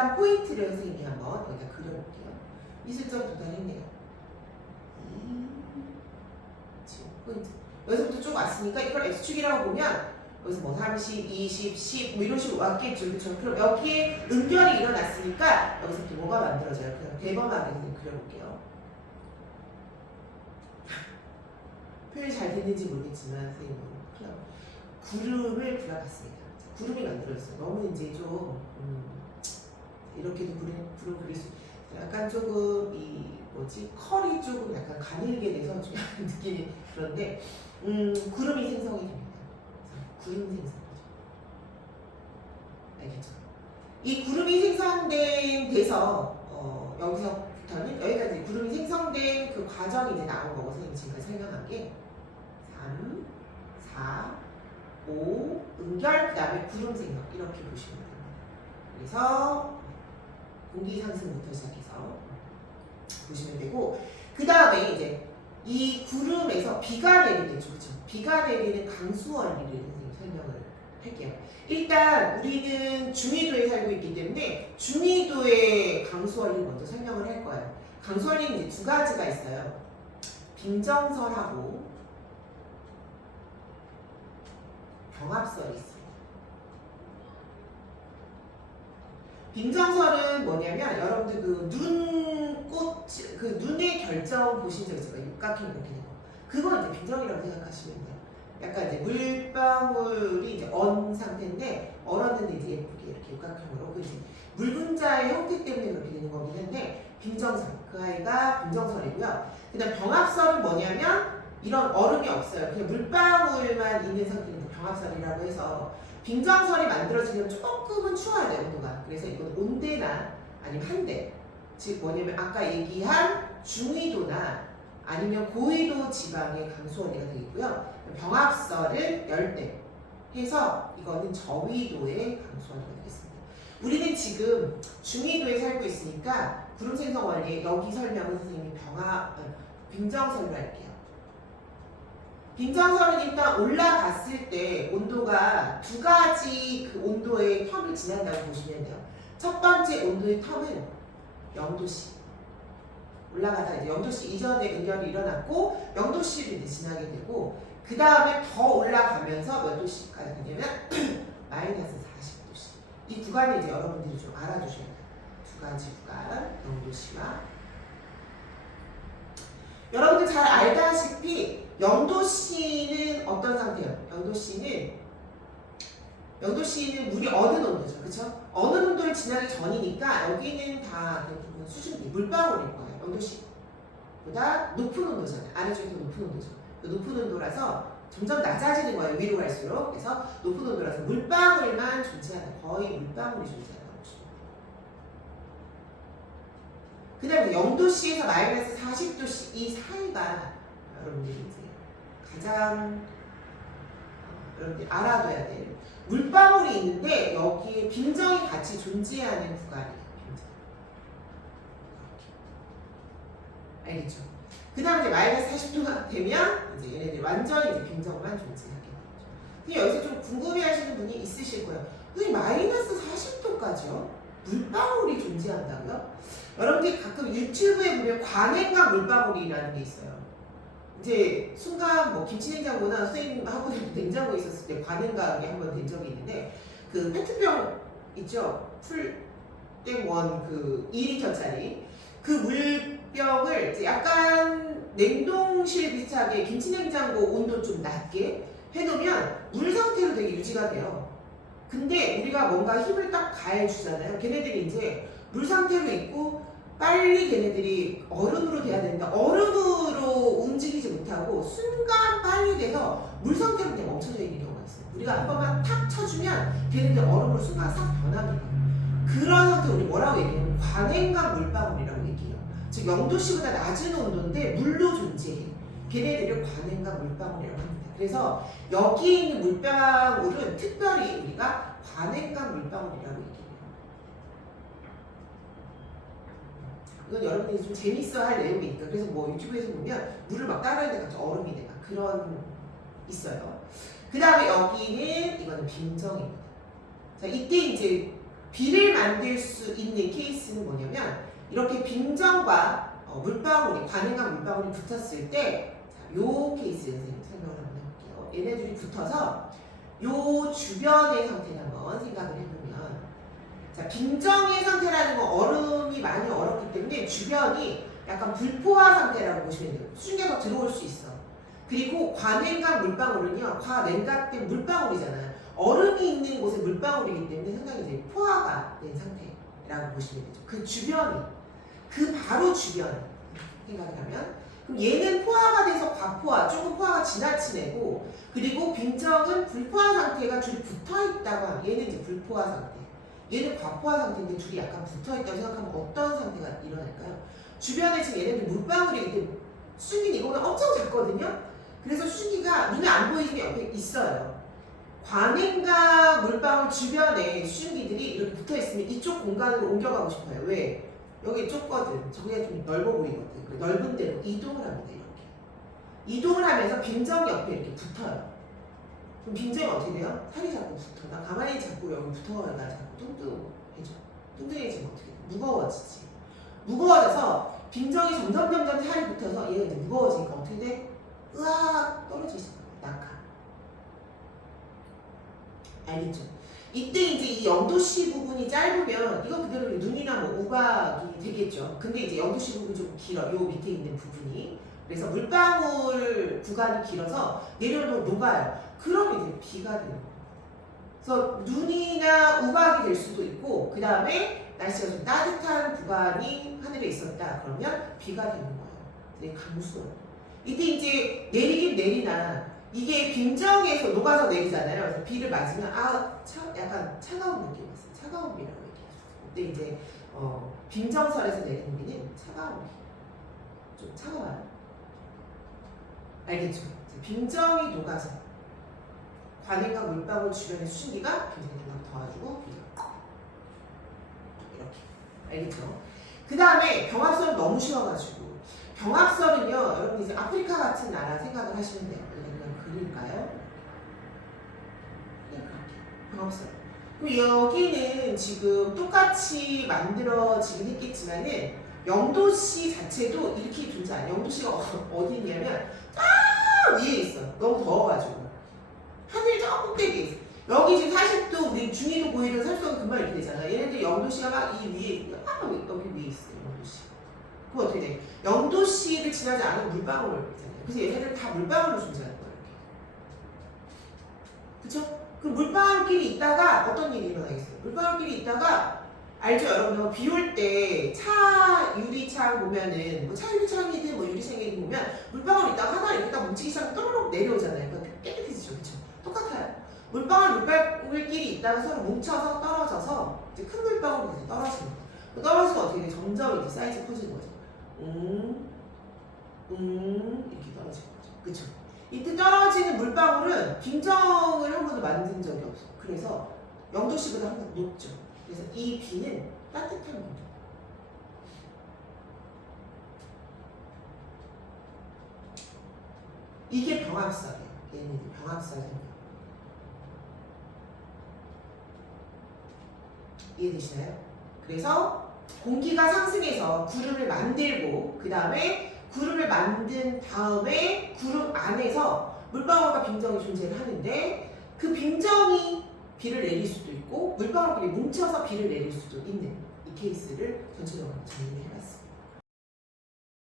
도달 포인트를 선생님이 한번 여기다 그려볼게요. 이슬점 도달했네요. 지금 포인트. 여기서부터 쭉 왔으니까 이걸 X축이라고 보면 여기서 뭐 30, 20, 10 뭐 이런 식으로 왔겠죠. 그렇죠? 그럼 여기에 응결이 일어났으니까 여기서부터 뭐가 만들어져요? 그냥 대범하게 그냥 그려볼게요. 표현이 잘 됐는지 모르겠지만 선생님은 구름을 그려봤습니다. 구름이 만들어졌어요. 너무 이제 좀 이렇게도 구름 그릴 수 약간 조금 이 뭐지 컬이 조금 약간 가늘게 돼서 좀 약간 느낌이 그런데 구름이 생성이 됩니다. 구름 생성이죠. 알겠죠? 이 구름이 생성된 데서 여기서부터는 여기까지 구름이 생성된 그 과정이 이제 나온 거고 선생님 지금까지 설명한 게 3, 4, 5 응결 그 다음에 구름 생성 이렇게 보시면 됩니다. 그래서 공기 상승부터 시작해서 보시면 되고 그 다음에 이제 이 구름에서 비가 내리는 그렇죠? 비가 내리는 강수 원리를 선생님 설명을 할게요. 일단 우리는 중위도에 살고 있기 때문에 중위도의 강수 원리를 먼저 설명을 할 거예요. 강수 원리는 이제 두 가지가 있어요. 빙정설하고 병합설이 있어요. 빙정설은 뭐냐면 여러분들 그 눈의 결정 보신 적 있어요? 육각형 이렇게 되는 거. 그건 이제 빙정이라고 생각하시면 돼요. 약간 이제 물방울이 이제 얼은 상태인데 얼었는데 이제 예쁘게 이렇게 육각형으로 그 이제 물 분자의 형태 때문에 그렇게 되는 거긴 한데 빙정설 그 아이가 빙정설이고요. 그다음 병합설은 뭐냐면 이런 얼음이 없어요. 그냥 물방울만 있는 상태는 병합설이라고 해서 빙정설이 만들어지면 조금은 추워야 돼요, 온도가. 그래서 이건 온대나 아니면 한대. 즉 뭐냐면 아까 얘기한 중위도나 아니면 고위도 지방의 강수원리가 되겠고요. 병합설은 열대 해서 이거는 저위도의 강수원리가 되겠습니다. 우리는 지금 중위도에 살고 있으니까 구름 생성 원리의 여기 설명은 선생님이 빙정설로 할게요. 빙정설은 일단 올라갔을 때 온도가 두 가지 그 온도의 텀을 지난다고 보시면 돼요. 첫 번째 온도의 텀은 0도씨. 올라가다 이제 0도씨 이전에 응결이 일어났고 0도씨를 이제 지나게 되고 그 다음에 더 올라가면서 몇 도씨까지 되냐면 마이너스 40도씨. 이 구간을 이제 여러분들이 좀 알아두셔야 돼요. 두 가지 구간 0도씨와 여러분들 잘 알다시피 0도씨는 어떤 상태예요? 0도씨는 물이 어느 온도죠, 그렇죠? 어느 온도를 지나기 전이니까 여기는 다 대부분 수증기, 물방울일 거예요. 0도씨보다 높은 온도잖아요. 아래쪽이 더 높은 온도죠. 높은 온도라서 점점 낮아지는 거예요. 위로 갈수록. 그래서 높은 온도라서 물방울만 존재하는 거의 물방울이 존재한다고 보시면 돼요. 그 다음에 0도씨에서 마이너스 40도씨 이 사이가 여러분들이 이제 가장 여러분들이 알아둬야 될 물방울이 있는데 여기에 빙정이 같이 존재하는 구간이에요. 알겠죠? 그 다음에 이제 마이너스 40도가 되면 이제 얘네들 완전히 이제 빙정만 존재하게 되죠. 근데 여기서 좀 궁금해하시는 분이 있으실 거예요. 왜 마이너스 40도까지요? 물방울이 존재한다고요? 여러분들이 가끔 유튜브에 보면 관행과 물방울이라는 게 있어요. 이제 순간 뭐 김치냉장고나 선생님하고 냉장고에 있었을 때 관행과학이 한번 된 적이 있는데 그 페트병 있죠? 풀땡원 그 2리터짜리 그 물병을 이제 약간 냉동실 비슷하게 김치냉장고 온도 좀 낮게 해놓으면 물 상태로 되게 유지가 돼요. 근데 우리가 뭔가 힘을 딱 가해주잖아요. 걔네들이 이제 물 상태로 있고 빨리 걔네들이 얼음으로 돼야 되는데 얼음으로 움직이지 못하고 순간 빨리 돼서 물 상태로 그냥 멈춰져 있는 경우가 있어요. 우리가 한 번만 탁 쳐주면 걔네들 얼음으로 순간 싹 변합니다. 그런 상태 우리 뭐라고 얘기해요? 관행각 물방울이라고 얘기해요. 즉 0도씨보다 낮은 온도인데 물로 존재해. 걔네들을 관행각 물방울이라고 합니다. 그래서 여기에 있는 물방울은 특별히 우리가 관행각 물방울이라고 얘기해요. 이건 여러분들이 좀 재밌어 할 내용이니까. 그래서 뭐 유튜브에서 보면 물을 막 따르는데 갑자기 얼음이 되고 그런 있어요. 그 다음에 여기는 이거는 빙정입니다. 자, 이때 이제 비를 만들 수 있는 케이스는 뭐냐면 이렇게 빙정과 물방울이 관행과 물방울이 붙었을 때 요 케이스 선생님 설명을 한번 해볼게요. 얘네들이 붙어서 요 주변의 상태를 한번 생각을 해보면 자 빙정의 상태라는 건 얼음이 많이 얼었기 때문에 주변이 약간 불포화 상태라고 보시면 돼요. 수증기가 들어올 수 있어. 그리고 관행각 물방울은요 과냉각된 물방울이잖아요. 얼음이 있는 곳에 물방울이기 때문에 상당히 이제 포화가 된 상태라고 보시면 되죠. 그 주변이 그 바로 주변 생각을 하면 그럼 얘는 포화가 돼서 과포화, 조금 포화가 지나친 애고 그리고 빙정은 불포화 상태가 둘이 붙어있다고 하면 얘는 이제 불포화 상태 얘는 과포화 상태인데 둘이 약간 붙어있다고 생각하면 어떤 상태가 일어날까요? 주변에 지금 얘네들 물방울이기 때문에 수증기는 이거는 엄청 작거든요? 그래서 수증기가 눈에 안 보이지만 옆에 있어요. 관행각 물방울 주변에 수증기들이 이렇게 붙어있으면 이쪽 공간으로 옮겨가고 싶어요. 왜? 여기 좁거든. 저기가 좀 넓어 보이거든. 넓은 데로 이동을 합니다. 이렇게. 이동을 하면서 빙정 옆에 이렇게 붙어요. 그럼 빙정이 어떻게 돼요? 살이 자꾸 붙어. 나 가만히 자꾸 여기 붙어가 자꾸 뚱뚱해져. 뚱뚱해지면 어떻게 돼? 무거워지지. 무거워져서 빙정이 점점 살이 붙어서 얘가 이제 무거워지니까 어떻게 돼? 으악 떨어지지. 낙하. 알겠죠? 이때 이제 이 0도씨 부분이 짧으면 이거 그대로 눈이나 뭐 우박이 되겠죠. 근데 이제 0도씨 부분이 좀 길어. 요 밑에 있는 부분이. 그래서 물방울 구간이 길어서 내려도 녹아요. 그럼 이제 비가 되는 거예요. 그래서 눈이나 우박이 될 수도 있고 그 다음에 날씨가 좀 따뜻한 구간이 하늘에 있었다. 그러면 비가 되는 거예요. 이제 강수예요. 이때 이제 내리긴 내리나 이게 빙정에서 녹아서 내리잖아요. 그래서 비를 맞으면 약간 차가운 느낌이 있어요. 차가운 비라고 얘기하죠. 근데 이제 빙정설에서 내리는 비는 차가운 비. 좀 차가워요. 알겠죠? 빙정이 녹아서 관행과 물방울 주변의 수증기가 굉장히 더워지고 비가 이렇게. 알겠죠? 그 다음에 병합설은 너무 쉬워가지고 병합설은요 여러분 이제 아프리카 같은 나라 생각을 하시면 돼요. 그릴까요? 그냥 그렇게 병합설. 그럼 여기는 지금 똑같이 만들어지긴 했겠지만은 0도씨 자체도 이렇게 존재해요. 0도씨가 어디 있냐면 딱 위에 있어. 너무 더워가지고 하늘 저 꼭대기에 있어. 여기 지금 40도 우리 중위도 고위도 40도가 금방 이렇게 되잖아. 얘네들 0도씨가 막 이 위에 여기 위에 있어. 0도씨. 그럼 어떻게 돼? 0도씨를 지나지 않은 물방울이잖아요. 그래서 얘네들 다 물방울로 존재하는 거예요. 그쵸? 그 물방울끼리 있다가 어떤 일이 일어나겠어요? 물방울끼리 있다가 알죠 여러분? 비 올 때 차 유리창 보면은 뭐 차 유리창이든 뭐 유리창이든 보면 물방울 있다가 하나 이렇게 딱 뭉치기 시작하면 또르륵 내려오잖아요. 그러니까 깨끗해지죠. 그쵸? 똑같아요. 물방울끼리 있다가 서로 뭉쳐서 떨어져서 이제 큰 물방울이 이제 떨어지는 거예요. 떨어지면 어떻게 돼? 점점 이제 사이즈 커지는 거죠. 이렇게 떨어지는 거죠. 그쵸? 이때 떨어지는 물방울은 빙정을 한 번도 만든 적이 없어. 그래서 0도씨보다 항상 높죠. 그래서 이 비는 따뜻한 겁니다. 이게 병합설이에요. 얘는 병합설입니다. 이해되시나요? 그래서 공기가 상승해서 구름을 만들고 그 다음에 구름을 만든 다음에 구름 안에서 물방울과 빙정이 존재를 하는데 그 빙정이 비를 내릴 수도 있고 물방울끼리 뭉쳐서 비를 내릴 수도 있는 이 케이스를 전체적으로 정리해요.